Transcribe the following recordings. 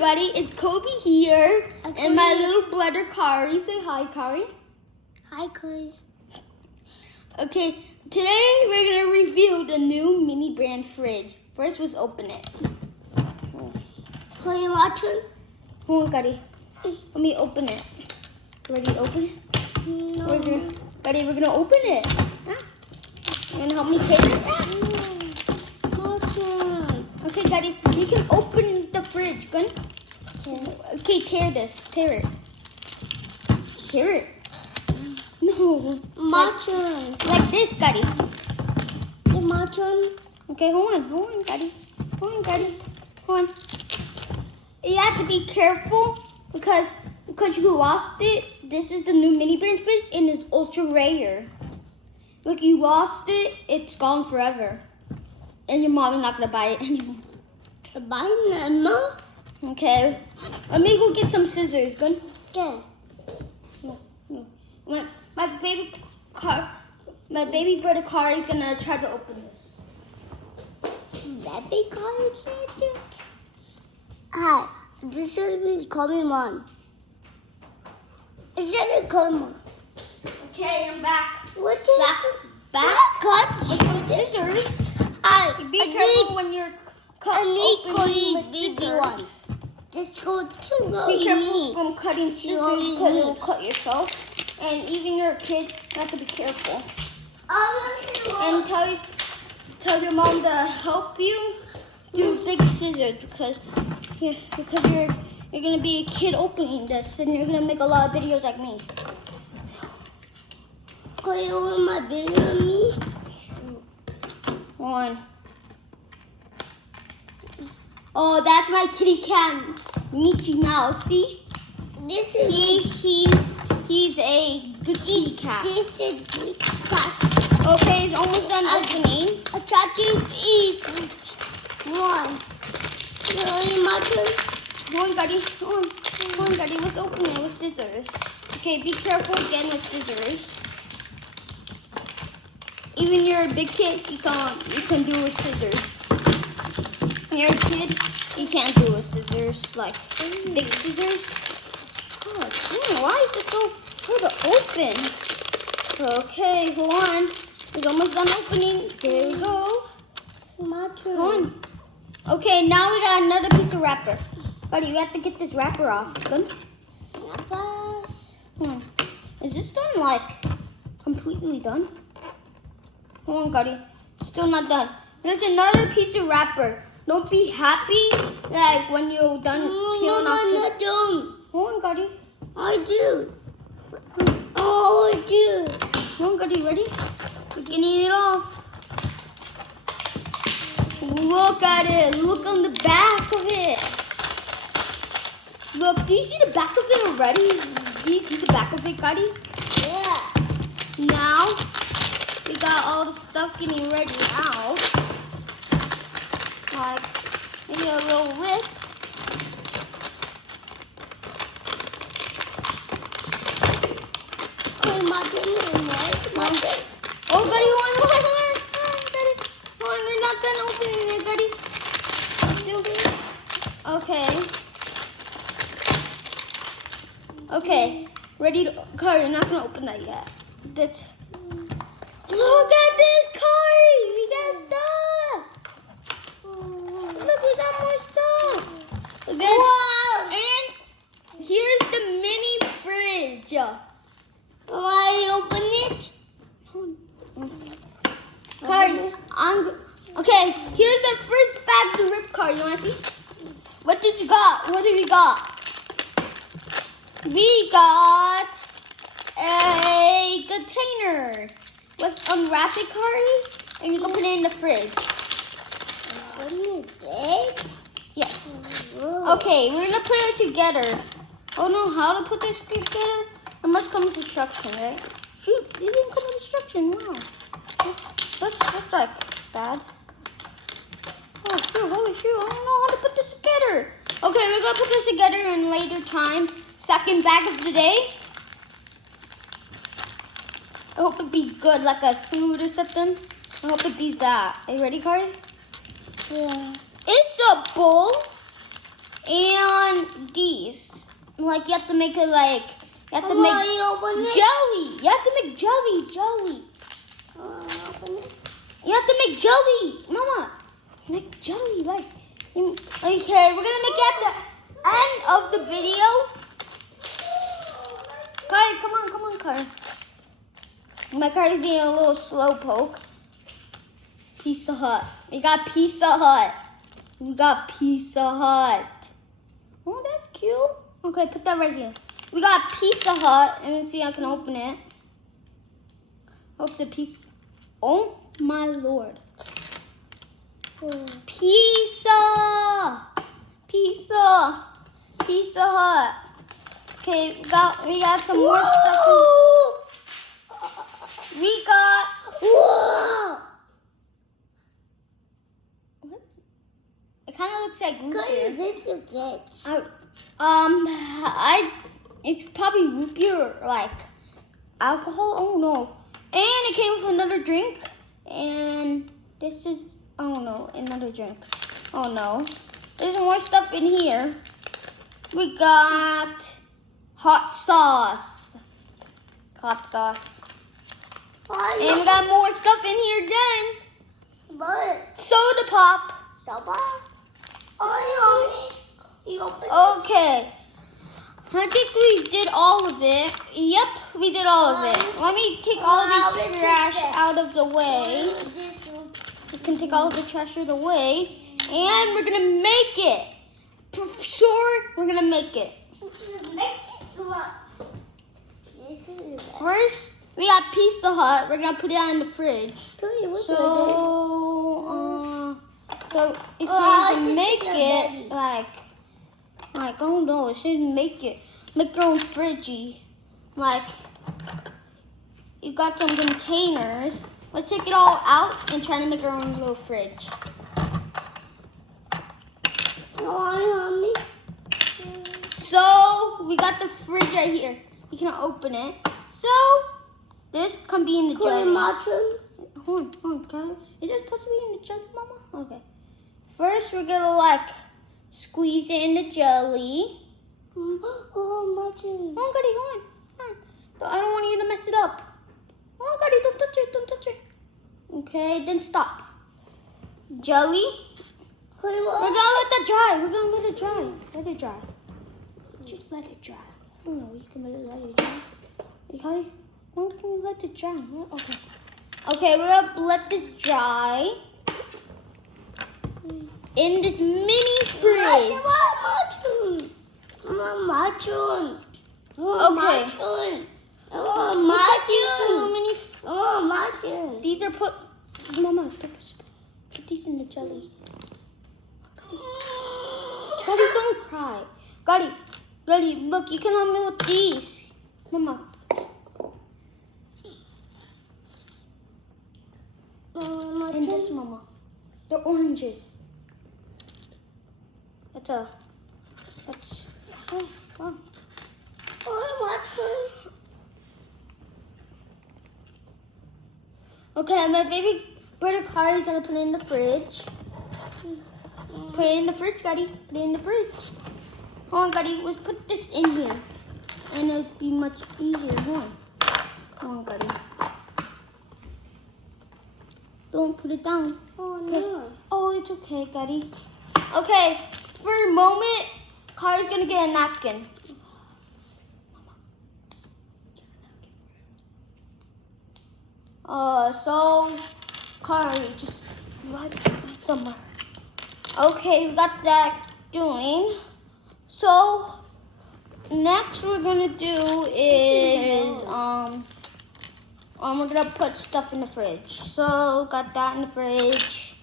everybody, it's Kobe here, and my little brother Kari. Say hi, Kari. Hi, Kari. Okay, today we're gonna reveal the new mini brand fridge. First, let's open it. Are you watching? Hold on, Kari. Let me open it. Ready to open it? No. Kari, we're gonna open it. Huh? You wanna help me tear it? Okay, Daddy, you can open the fridge. Good? Okay, tear this. Tear it. Tear it. No. My turn. Like this, Daddy. It's my turn. Okay, hold on, Daddy. Hold on, Daddy. Hold on. You have to be careful because you lost it. This is the new mini brand fridge and it's ultra rare. Look, you lost it. It's gone forever. And your mom is not gonna buy it anymore. Bye, Mama. Okay. Let me go get some scissors. Good. Okay. My baby brother Kari is gonna try to open this. That big Kari did it. Hi. This should be coming on. Is it a coming? Okay, I'm back. What is Back. Cut. With some scissors. Be I careful when you're opening the baby scissors. one. Just go to Be careful from cutting scissors Slowly because me. you'll cut yourself. And even your kids have to be careful. And tell your mom to help you do big scissors because you're gonna be a kid opening this and you're gonna make a lot of videos like me. Can you open my video on me? One. Oh, that's my kitty cat, Mickey Mouse. See? This is He's a good kitty cat. This is cat. Okay, it's almost done opening. A chachi is one. Really, my turn. Hold on, Daddy. Hold on, Daddy. Let's open it with scissors. Okay, be careful again with scissors. Even you're a big kid, you can do with scissors. When you're a kid, you can't do with scissors, like big scissors. Oh, why is it so hard to open? Okay, hold on. It's almost done opening. There we go. My turn. Hold on. Okay, now we got another piece of wrapper. Buddy, we have to get this wrapper off. Good? Is this done, like, completely done? Hold on, Buddy. Still not done. There's another piece of wrapper. Don't be happy, like, when you're done peeling off the... not done. Hold on, Buddy. I do. Oh, I do. Hold on, Buddy. Ready? We're getting it off. Look at it. Look on the back of it. Look, do you see the back of it already? Do you see the back of it, Buddy? Yeah. Now, we got all the stuff getting ready out. Like, maybe a little rip. Oh, my goodness. My goodness. Oh, Buddy, hold on, Buddy. Hold on, we're not done opening it, Buddy. Still here? Okay. Okay, ready to... Kari, you're not going to open that yet. That's... Look at this, Kari! We got stuff! Look, we got more stuff! Wow! And here's the mini fridge. I open it? Kari, okay, here's the first bag to rip, Kari. You want to see? What did you got? What do we got? We got a container. Let's unwrap it, Kari, and you can put it in the fridge. Yes. Okay, we're gonna put it together. I don't know how to put this together. It must come with instruction, right? Shoot, it didn't come with instruction. Wow. That's like bad. Oh shoot! Holy shoot! I don't know how to put this together. Okay, we're gonna put this together in later time. Second bag of the day. I hope it be good, like a food or something. I hope it beats that. Are you ready, Kari? Yeah. It's a bowl and want these. Like you have to make it like you have to Mama, make you open it? jelly. You have to make jelly. Open it. You have to make jelly, Mama. Make jelly, like. Okay, we're gonna make it at the end of the video. Kai, come on, Kai. My car is being a little slow poke. Pizza Hut. We got Pizza Hut. Oh, that's cute. Okay, put that right here. We got Pizza Hut. Let me see if I can open it. Hope the pizza. Oh my lord. Pizza Hut. Okay, we got some more stuff. We got. Whoa! What? It kind of looks like root Good, beer. this is rich. It's probably root beer or like alcohol. Oh no! And it came with another drink. And this is, oh no, another drink. Oh no. There's more stuff in here. We got hot sauce. And we got more stuff in here then. But Soda pop. Saba? Oh, you open it. Okay. I think we did all of it. Yep, we did all of it. Let me take all this trash out of the way. We can take all of the trash out of the way. And we're going to make it. For sure, we're going to make it. First, we got Pizza Hut. We're going to put it in the fridge. So if you can make it, like, oh no, it shouldn't make it. Make your own fridgey. Like, you got some containers. Let's take it all out and try to make our own little fridge. So, we got the fridge right here. You can open it. So, this can be in the jelly. Hold on, guys. Is this supposed to be in the jelly, Mama? Okay. First, we're gonna like squeeze it in the jelly. Oh, Martin. Come on, Goody, come on. I don't want you to mess it up. Come on, Goody, don't touch it. Okay, then stop. Jelly. We're gonna let that dry. Let it dry. Just let it dry. I don't know, you can let it dry. Okay, why can you let it dry? Okay. Okay, we're gonna let this dry. In this mini fridge. Martin. These are put. Mama, put these in the jelly. Goody, don't cry. Goody, look, you can help me with these. Mama. And this, Mama. They're oranges. That's okay, my baby brother Kyle is gonna put it in the fridge. Put it in the fridge, Goody. Put it in the fridge. Hold on, Goody. Let's put this in here. And it'll be much easier. Hold on, Goody. Don't put it down. Oh, no. Oh, it's okay, Goody. Okay, for a moment, Kyle's gonna get a napkin. So, Carly, just wipe somewhere. Okay, we got that doing. So, next we're gonna do is, we're gonna put stuff in the fridge. So, got that in the fridge.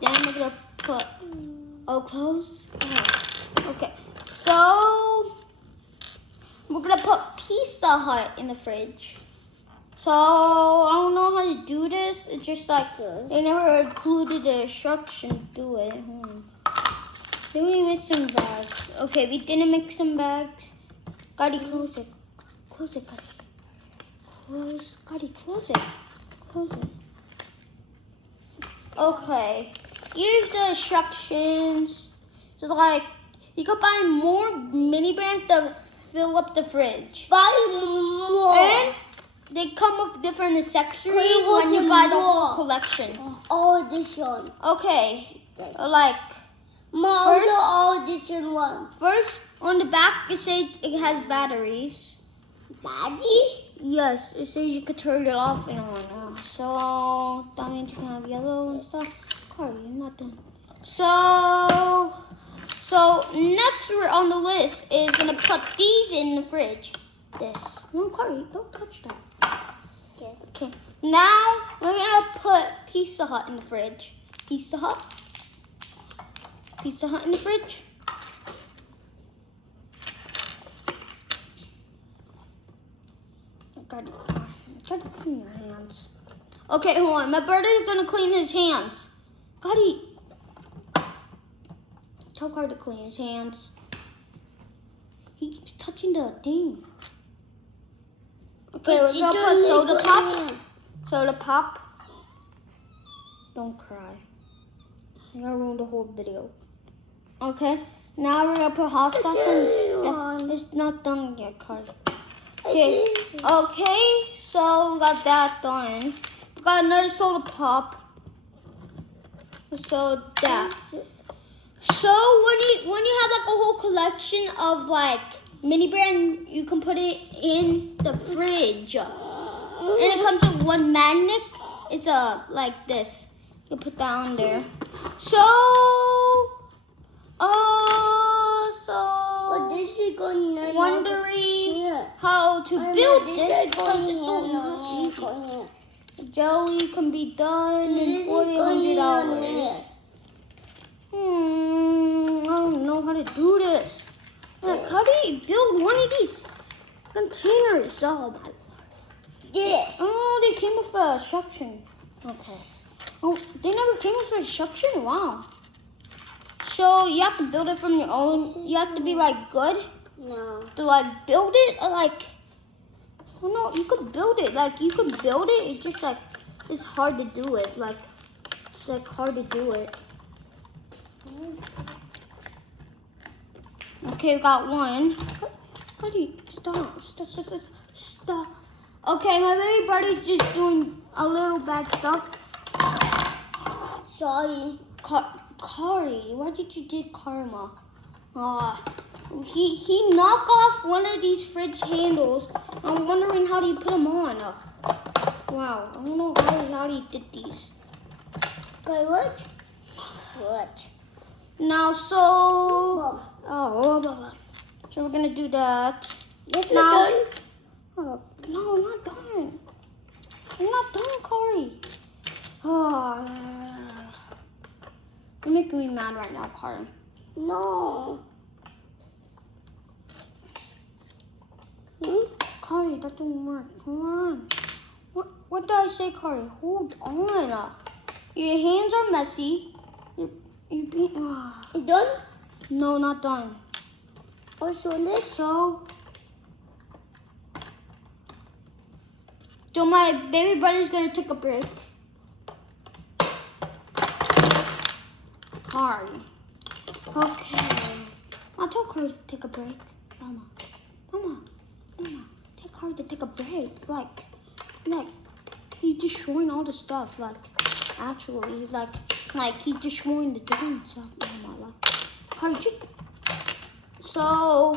Then we're gonna put, close? Oh, okay. So, we're gonna put Pizza Hut in the fridge. So, I don't know how to do this. It's just like, they never included the instructions to do it. Then we mix some bags. Okay, we didn't mix some bags. Gotta close it. Close it, Gotta. Close it. Okay. Here's the instructions. So like, You can buy more mini brands to fill up the fridge. Buy more. And they come with different accessories Please when you want buy the more. whole collection. All this one. Okay, Yes. like More First- the all this one. first on the back it says it has batteries. Daddy? Yes, it says you could turn it off and on. So that means you can have yellow and stuff. Carly, you're not done. So next we're on the list is gonna put these in the fridge. This. No, Carly, don't touch that. Okay. Now we're gonna put Pizza Hut in the fridge. Pizza Hut. Pizza Hut in the fridge. Gotta clean your hands. Okay, hold on. My brother's gonna clean his hands. Buddy, tell Carl to clean his hands. He keeps touching the thing. Okay, we're gonna put soda pops. Soda pop. Don't cry. You're gonna ruin the whole video. Okay, now we're gonna put hot sauce in. It's not done yet, Carl. Okay, so we got that done. We got another soda pop. So that. So when you have like a whole collection of like mini brand, you can put it in the fridge. And it comes with one magnet. It's like this. You put that on there. But this is going to Wondering how to build this because it's so easy. Jelly can be done in 4,100 hours. I don't know how to do this. Like, how do you build one of these containers? Oh my lord. Yes. Oh, they came with a instruction. Okay. Oh, they never came with an instruction? Wow. So you have to build it from your own. You have to be like good No. to like build it. Or like, oh no, you could build it. Like you could build it. It's just like it's hard to do it. Like it's like hard to do it. Okay, we got one. Buddy, stop. Okay, my baby buddy's just doing a little bad stuff. Sorry. Kari, why did you do karma? He knocked off one of these fridge handles. I'm wondering how do you put them on? Wow, I don't know how he did these. Okay, what? What? Now, so we're gonna do that. Yes, Now- we're done. Oh, no, I'm not done. I'm not done, Kari. Oh, you're making me mad right now, Kari. No. Kari, that didn't work. Come on. What did I say, Kari? Hold on. Your hands are messy. You beat. You done? No, not done. Also this? So my baby brother's gonna take a break. Kari. Okay. I'll tell Kari to take a break. Mama. Tell Kari to take a break. Like, he's destroying all the stuff. Like, actually, like he's destroying the doing stuff. Mama, like, Kari, so.